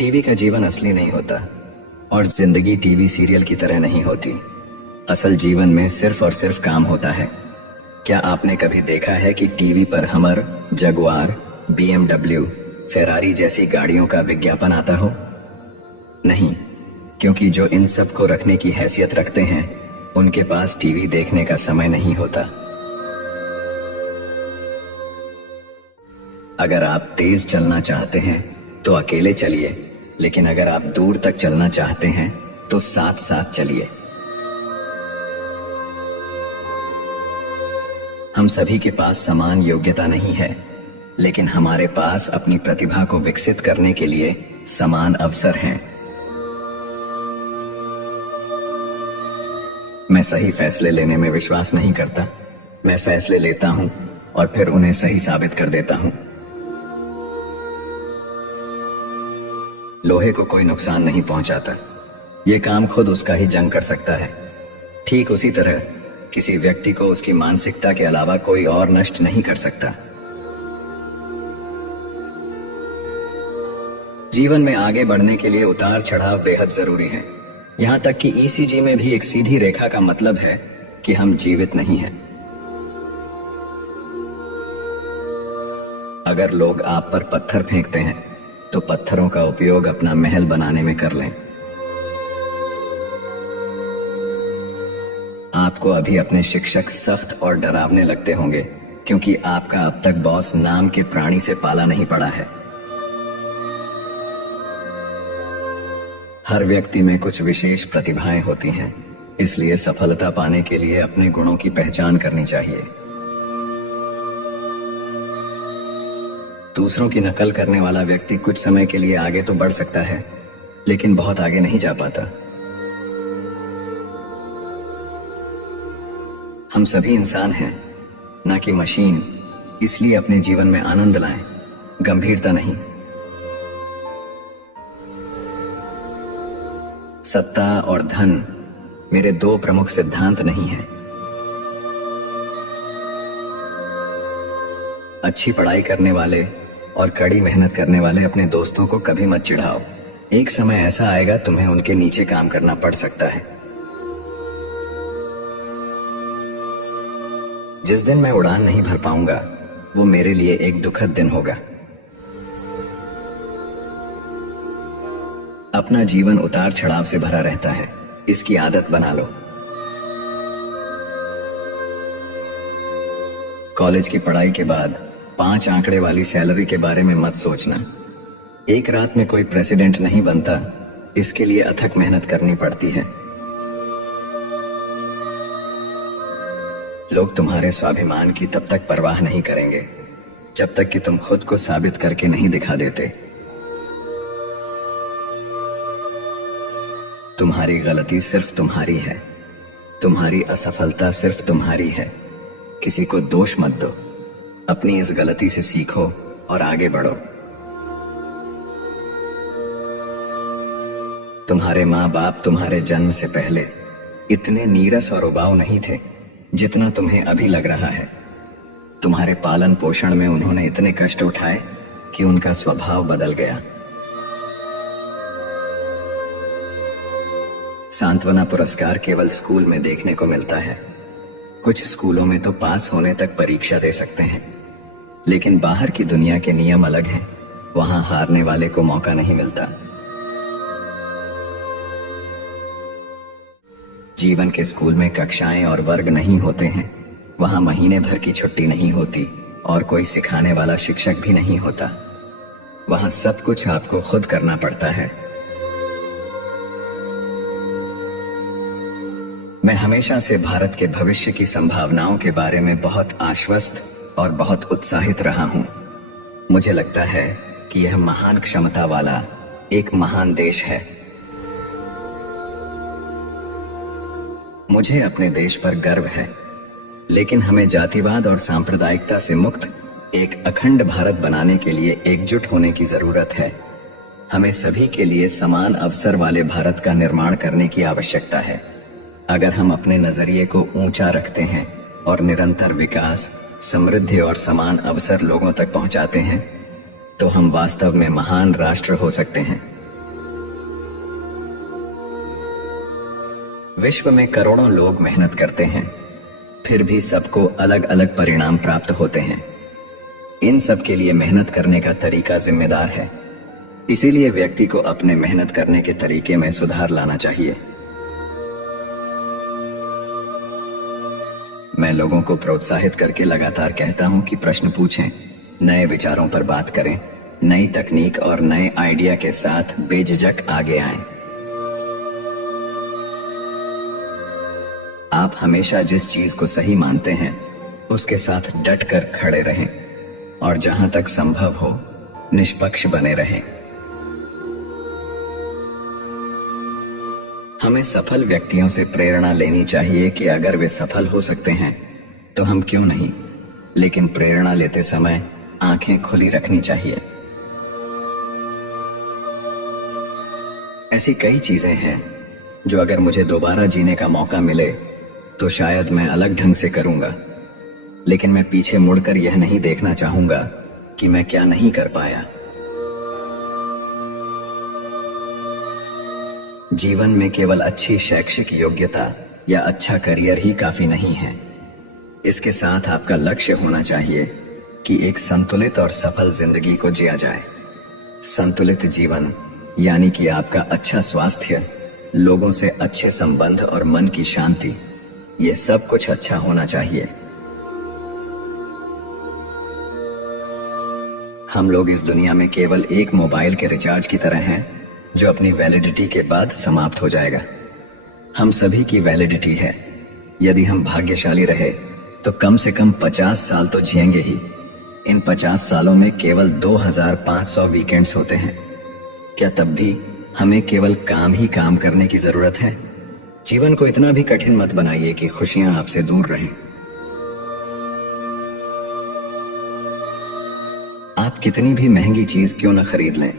TV का जीवन असली नहीं होता और जिंदगी टीवी सीरियल की तरह नहीं होती। असल जीवन में सिर्फ और सिर्फ काम होता है। क्या आपने कभी देखा है कि टीवी पर हमर, जगुआर, BMW, फेरारी जैसी गाड़ियों का विज्ञापन आता हो? नहीं, क्योंकि जो इन सब को रखने की हैसियत रखते हैं उनके पास टीवी देखने का समय नहीं होता। अगर आप तेज चलना चाहते हैं तो अकेले चलिए, लेकिन अगर आप दूर तक चलना चाहते हैं तो साथ साथ चलिए। हम सभी के पास समान योग्यता नहीं है, लेकिन हमारे पास अपनी प्रतिभा को विकसित करने के लिए समान अवसर हैं। मैं सही फैसले लेने में विश्वास नहीं करता। मैं फैसले लेता हूं और फिर उन्हें सही साबित कर देता हूं। लोहे को कोई नुकसान नहीं पहुंचाता, यह काम खुद उसका ही जंग कर सकता है। ठीक उसी तरह किसी व्यक्ति को उसकी मानसिकता के अलावा कोई और नष्ट नहीं कर सकता। जीवन में आगे बढ़ने के लिए उतार चढ़ाव बेहद जरूरी है। यहां तक कि ECG में भी एक सीधी रेखा का मतलब है कि हम जीवित नहीं हैं। अगर लोग आप पर पत्थर फेंकते हैं तो पत्थरों का उपयोग अपना महल बनाने में कर लें। आपको अभी अपने शिक्षक सख्त और डरावने लगते होंगे, क्योंकि आपका अब तक बॉस नाम के प्राणी से पाला नहीं पड़ा है। हर व्यक्ति में कुछ विशेष प्रतिभाएं होती हैं, इसलिए सफलता पाने के लिए अपने गुणों की पहचान करनी चाहिए। दूसरों की नकल करने वाला व्यक्ति कुछ समय के लिए आगे तो बढ़ सकता है, लेकिन बहुत आगे नहीं जा पाता। हम सभी इंसान हैं, ना कि मशीन, इसलिए अपने जीवन में आनंद लाएं, गंभीरता नहीं। सत्ता और धन मेरे दो प्रमुख सिद्धांत नहीं हैं। अच्छी पढ़ाई करने वाले और कड़ी मेहनत करने वाले अपने दोस्तों को कभी मत चिढ़ाओ। एक समय ऐसा आएगा तुम्हें उनके नीचे काम करना पड़ सकता है। जिस दिन मैं उड़ान नहीं भर पाऊंगा वो मेरे लिए एक दुखद दिन होगा। अपना जीवन उतार चढ़ाव से भरा रहता है, इसकी आदत बना लो। कॉलेज की पढ़ाई के बाद 5 आंकड़े वाली सैलरी के बारे में मत सोचना। एक रात में कोई प्रेसिडेंट नहीं बनता, इसके लिए अथक मेहनत करनी पड़ती है। लोग तुम्हारे स्वाभिमान की तब तक परवाह नहीं करेंगे जब तक कि तुम खुद को साबित करके नहीं दिखा देते। तुम्हारी गलती सिर्फ तुम्हारी है, तुम्हारी असफलता सिर्फ तुम्हारी है। किसी को दोष मत दो, अपनी इस गलती से सीखो और आगे बढ़ो। तुम्हारे माँ बाप तुम्हारे जन्म से पहले इतने नीरस और उबाऊ नहीं थे जितना तुम्हें अभी लग रहा है। तुम्हारे पालन पोषण में उन्होंने इतने कष्ट उठाए कि उनका स्वभाव बदल गया। सांत्वना पुरस्कार केवल स्कूल में देखने को मिलता है। कुछ स्कूलों में तो पास होने तक परीक्षा दे सकते हैं, लेकिन बाहर की दुनिया के नियम अलग हैं। वहां हारने वाले को मौका नहीं मिलता। जीवन के स्कूल में कक्षाएं और वर्ग नहीं होते हैं। वहां महीने भर की छुट्टी नहीं होती और कोई सिखाने वाला शिक्षक भी नहीं होता। वहां सब कुछ आपको खुद करना पड़ता है। मैं हमेशा से भारत के भविष्य की संभावनाओं के बारे में बहुत आश्वस्त और बहुत उत्साहित रहा हूं। मुझे लगता है कि यह महान क्षमता वाला एक महान देश है। मुझे अपने देश पर गर्व है, लेकिन हमें जातिवाद और सांप्रदायिकता से मुक्त एक अखंड भारत बनाने के लिए एकजुट होने की जरूरत है। हमें सभी के लिए समान अवसर वाले भारत का निर्माण करने की आवश्यकता है। अगर हम अपने नजरिए को ऊंचा रखते हैं और निरंतर विकास, समृद्धि और समान अवसर लोगों तक पहुंचाते हैं, तो हम वास्तव में महान राष्ट्र हो सकते हैं। विश्व में करोड़ों लोग मेहनत करते हैं, फिर भी सबको अलग अलग परिणाम प्राप्त होते हैं। इन सब के लिए मेहनत करने का तरीका जिम्मेदार है। इसीलिए व्यक्ति को अपने मेहनत करने के तरीके में सुधार लाना चाहिए। मैं लोगों को प्रोत्साहित करके लगातार कहता हूं कि प्रश्न पूछें, नए विचारों पर बात करें, नई तकनीक और नए आइडिया के साथ बेझिझक आगे आएं। आप हमेशा जिस चीज को सही मानते हैं उसके साथ डट कर खड़े रहें और जहां तक संभव हो निष्पक्ष बने रहें। हमें सफल व्यक्तियों से प्रेरणा लेनी चाहिए कि अगर वे सफल हो सकते हैं तो हम क्यों नहीं, लेकिन प्रेरणा लेते समय आंखें खुली रखनी चाहिए। ऐसी कई चीजें हैं जो अगर मुझे दोबारा जीने का मौका मिले तो शायद मैं अलग ढंग से करूंगा, लेकिन मैं पीछे मुड़कर यह नहीं देखना चाहूंगा कि मैं क्या नहीं कर पाया। जीवन में केवल अच्छी शैक्षिक योग्यता या अच्छा करियर ही काफी नहीं है। इसके साथ आपका लक्ष्य होना चाहिए कि एक संतुलित और सफल जिंदगी को जिया जाए। संतुलित जीवन यानी कि आपका अच्छा स्वास्थ्य, लोगों से अच्छे संबंध और मन की शांति, ये सब कुछ अच्छा होना चाहिए। हम लोग इस दुनिया में केवल एक मोबाइल के रिचार्ज की तरह हैं जो अपनी वैलिडिटी के बाद समाप्त हो जाएगा। हम सभी की वैलिडिटी है। यदि हम भाग्यशाली रहे तो कम से कम 50 साल तो जिएंगे ही। इन 50 सालों में केवल 2500 वीकेंड्स होते हैं। क्या तब भी हमें केवल काम ही काम करने की जरूरत है? जीवन को इतना भी कठिन मत बनाइए कि खुशियां आपसे दूर रहें। आप कितनी भी महंगी चीज क्यों न खरीद लें,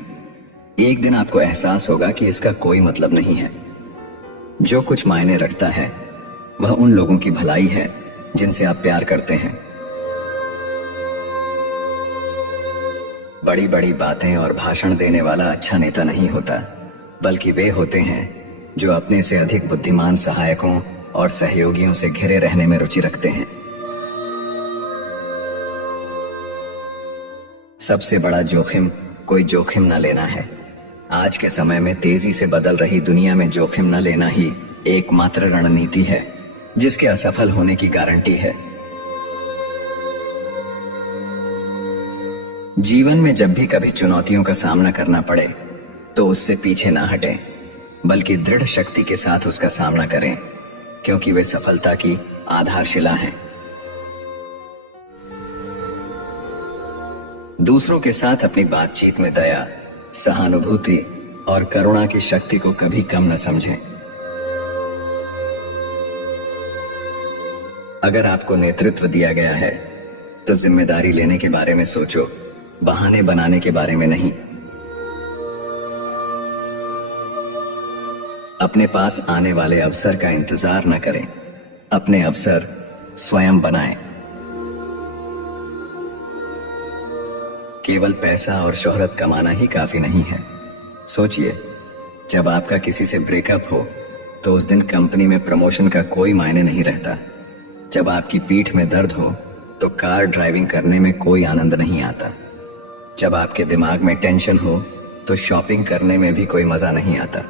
एक दिन आपको एहसास होगा कि इसका कोई मतलब नहीं है। जो कुछ मायने रखता है वह उन लोगों की भलाई है जिनसे आप प्यार करते हैं। बड़ी बड़ी बातें और भाषण देने वाला अच्छा नेता नहीं होता, बल्कि वे होते हैं जो अपने से अधिक बुद्धिमान सहायकों और सहयोगियों से घिरे रहने में रुचि रखते हैं। सबसे बड़ा जोखिम कोई जोखिम न लेना है। आज के समय में तेजी से बदल रही दुनिया में जोखिम न लेना ही एकमात्र रणनीति है जिसके असफल होने की गारंटी है। जीवन में जब भी कभी चुनौतियों का सामना करना पड़े तो उससे पीछे ना हटें, बल्कि दृढ़ शक्ति के साथ उसका सामना करें, क्योंकि वे सफलता की आधारशिला हैं। दूसरों के साथ अपनी बातचीत में दया, सहानुभूति और करुणा की शक्ति को कभी कम न समझें। अगर आपको नेतृत्व दिया गया है तो जिम्मेदारी लेने के बारे में सोचो, बहाने बनाने के बारे में नहीं। अपने पास आने वाले अवसर का इंतजार न करें, अपने अवसर स्वयं बनाएं। केवल पैसा और शोहरत कमाना ही काफी नहीं है। सोचिए, जब आपका किसी से ब्रेकअप हो तो उस दिन कंपनी में प्रमोशन का कोई मायने नहीं रहता। जब आपकी पीठ में दर्द हो तो कार ड्राइविंग करने में कोई आनंद नहीं आता। जब आपके दिमाग में टेंशन हो तो शॉपिंग करने में भी कोई मजा नहीं आता।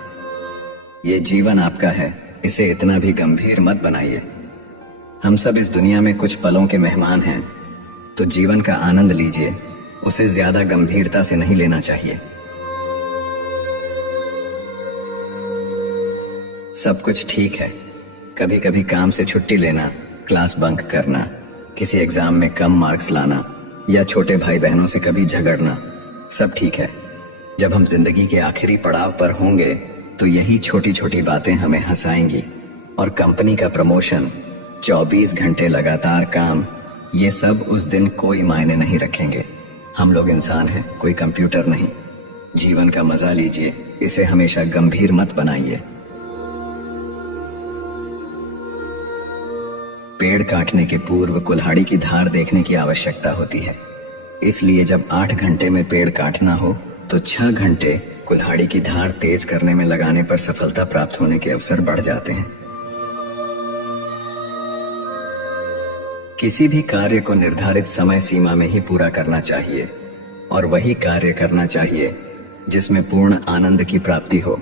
ये जीवन आपका है, इसे इतना भी गंभीर मत बनाइए। हम सब इस दुनिया में कुछ पलों के मेहमान हैं, तो जीवन का आनंद लीजिए, उसे ज्यादा गंभीरता से नहीं लेना चाहिए। सब कुछ ठीक है, कभी कभी काम से छुट्टी लेना, क्लास बंक करना, किसी एग्जाम में कम मार्क्स लाना या छोटे भाई बहनों से कभी झगड़ना, सब ठीक है। जब हम जिंदगी के आखिरी पड़ाव पर होंगे तो यही छोटी छोटी बातें हमें हंसाएंगी, और कंपनी का प्रमोशन, 24 घंटे लगातार काम, ये सब उस दिन कोई मायने नहीं रखेंगे। हम लोग इंसान हैं, कोई कंप्यूटर नहीं। जीवन का मजा लीजिए, इसे हमेशा गंभीर मत बनाइए। पेड़ काटने के पूर्व कुल्हाड़ी की धार देखने की आवश्यकता होती है। इसलिए जब 8 घंटे में पेड़ काटना हो तो 6 घंटे कुल्हाड़ी की धार तेज करने में लगाने पर सफलता प्राप्त होने के अवसर बढ़ जाते हैं। किसी भी कार्य को निर्धारित समय सीमा में ही पूरा करना चाहिए और वही कार्य करना चाहिए जिसमें पूर्ण आनंद की प्राप्ति हो।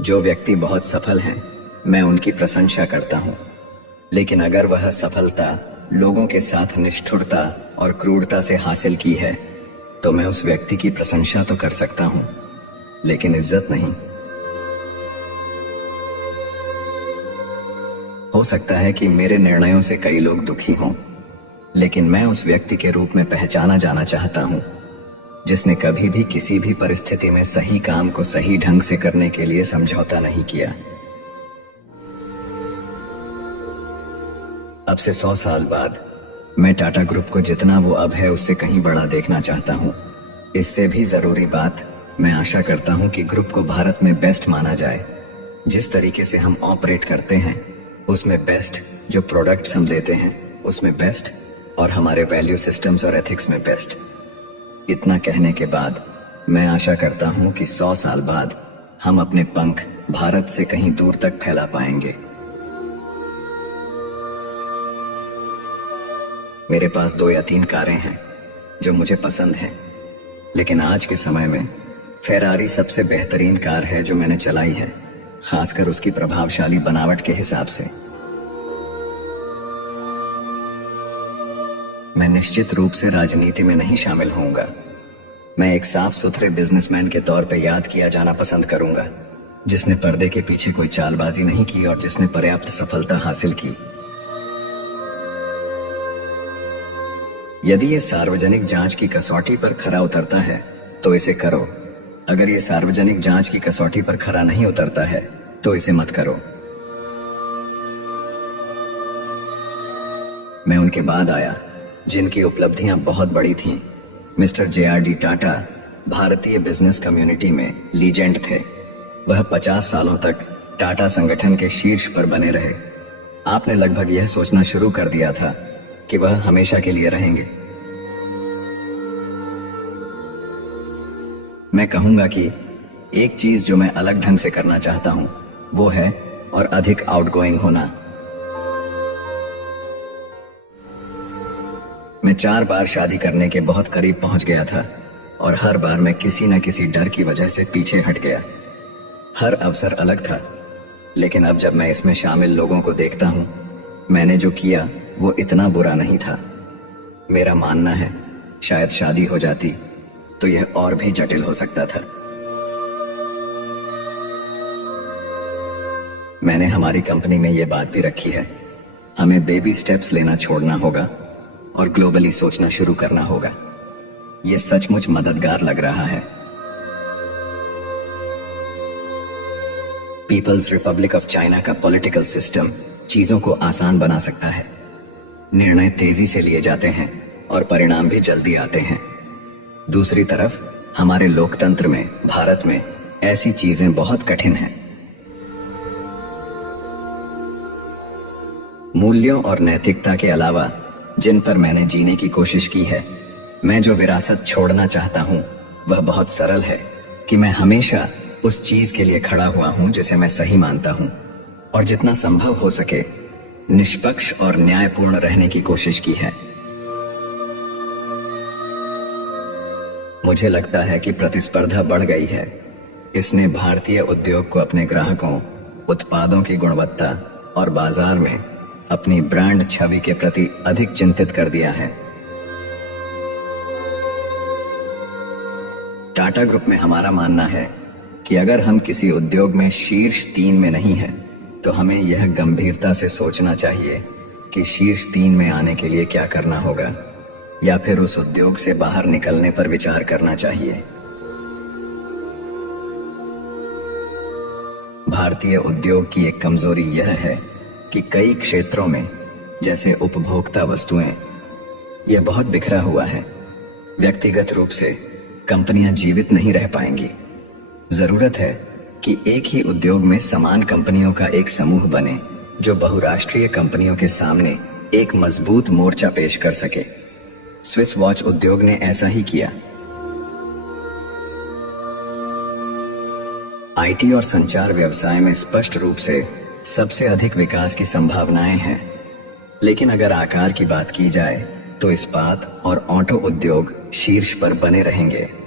जो व्यक्ति बहुत सफल हैं, मैं उनकी प्रशंसा करता हूं, लेकिन अगर वह सफलता लोगों के साथ निष्ठुरता और क्रूरता से हासिल की है तो मैं उस व्यक्ति की प्रशंसा तो कर सकता हूं, लेकिन इज्जत नहीं। हो सकता है कि मेरे निर्णयों से कई लोग दुखी हों, लेकिन मैं उस व्यक्ति के रूप में पहचाना जाना चाहता हूं जिसने कभी भी किसी भी परिस्थिति में सही काम को सही ढंग से करने के लिए समझौता नहीं किया। अब से 100 साल बाद मैं टाटा ग्रुप को जितना वो अब है उससे कहीं बड़ा देखना चाहता हूं। इससे भी जरूरी बात, मैं आशा करता हूं कि ग्रुप को भारत में बेस्ट माना जाए। जिस तरीके से हम ऑपरेट करते हैं उसमें बेस्ट, जो प्रोडक्ट्स हम देते हैं उसमें बेस्ट, और हमारे वैल्यू सिस्टम्स और एथिक्स में बेस्ट। इतना कहने के बाद मैं आशा करता हूं कि 100 साल बाद हम अपने पंख भारत से कहीं दूर तक फैला पाएंगे। मेरे पास 2 या 3 कारें हैं जो मुझे पसंद हैं, लेकिन आज के समय में फेरारी सबसे बेहतरीन कार है जो मैंने चलाई है, खासकर उसकी प्रभावशाली बनावट के हिसाब से। मैं निश्चित रूप से राजनीति में नहीं शामिल होऊंगा। मैं एक साफ सुथरे बिजनेसमैन के तौर पर याद किया जाना पसंद करूंगा, जिसने पर्दे के पीछे कोई चालबाजी नहीं की और जिसने पर्याप्त सफलता हासिल की। यदि ये सार्वजनिक जांच की कसौटी पर खरा उतरता है तो इसे करो। अगर ये सार्वजनिक जांच की कसौटी पर खरा नहीं उतरता है तो इसे मत करो। मैं उनके बाद आया जिनकी उपलब्धियां बहुत बड़ी थीं। मिस्टर JRD टाटा भारतीय बिजनेस कम्युनिटी में लीजेंड थे। वह 50 सालों तक टाटा संगठन के शीर्ष पर बने रहे। आपने लगभग यह सोचना शुरू कर दिया था कि वह हमेशा के लिए रहेंगे। मैं कहूंगा कि एक चीज जो मैं अलग ढंग से करना चाहता हूं वो है और अधिक आउटगोइंग होना। मैं 4 बार शादी करने के बहुत करीब पहुंच गया था और हर बार मैं किसी न किसी डर की वजह से पीछे हट गया। हर अवसर अलग था, लेकिन अब जब मैं इसमें शामिल लोगों को देखता हूं, मैंने जो किया वो इतना बुरा नहीं था। मेरा मानना है शायद शादी हो जाती तो यह और भी जटिल हो सकता था। मैंने हमारी कंपनी में यह बात भी रखी है, हमें बेबी स्टेप्स लेना छोड़ना होगा और ग्लोबली सोचना शुरू करना होगा। यह सचमुच मददगार लग रहा है। पीपल्स रिपब्लिक ऑफ चाइना का पॉलिटिकल सिस्टम चीजों को आसान बना सकता है। निर्णय तेजी से लिए जाते हैं और परिणाम भी जल्दी आते हैं। दूसरी तरफ हमारे लोकतंत्र में, भारत में, ऐसी चीजें बहुत कठिन हैं। मूल्यों और नैतिकता के अलावा जिन पर मैंने जीने की कोशिश की है, मैं जो विरासत छोड़ना चाहता हूं वह बहुत सरल है कि मैं हमेशा उस चीज के लिए खड़ा हुआ हूं जिसे मैं सही मानता हूं और जितना संभव हो सके निष्पक्ष और न्यायपूर्ण रहने की कोशिश की है। मुझे लगता है कि प्रतिस्पर्धा बढ़ गई है। इसने भारतीय उद्योग को अपने ग्राहकों, उत्पादों की गुणवत्ता और बाजार में अपनी ब्रांड छवि के प्रति अधिक चिंतित कर दिया है। टाटा ग्रुप में हमारा मानना है कि अगर हम किसी उद्योग में शीर्ष 3 में नहीं हैं, तो हमें यह गंभीरता से सोचना चाहिए कि शीर्ष 3 में आने के लिए क्या करना होगा, या फिर उस उद्योग से बाहर निकलने पर विचार करना चाहिए। भारतीय उद्योग की एक कमजोरी यह है कि कई क्षेत्रों में, जैसे उपभोक्ता वस्तुएं, यह बहुत बिखरा हुआ है। व्यक्तिगत रूप से कंपनियां जीवित नहीं रह पाएंगी। जरूरत है कि एक ही उद्योग में समान कंपनियों का एक समूह बने जो बहुराष्ट्रीय कंपनियों के सामने एक मजबूत मोर्चा पेश कर सके। स्विस वॉच उद्योग ने ऐसा ही किया। आईटी और संचार व्यवसाय में स्पष्ट रूप से सबसे अधिक विकास की संभावनाएं हैं। लेकिन अगर आकार की बात की जाए तो इस्पात और ऑटो उद्योग शीर्ष पर बने रहेंगे।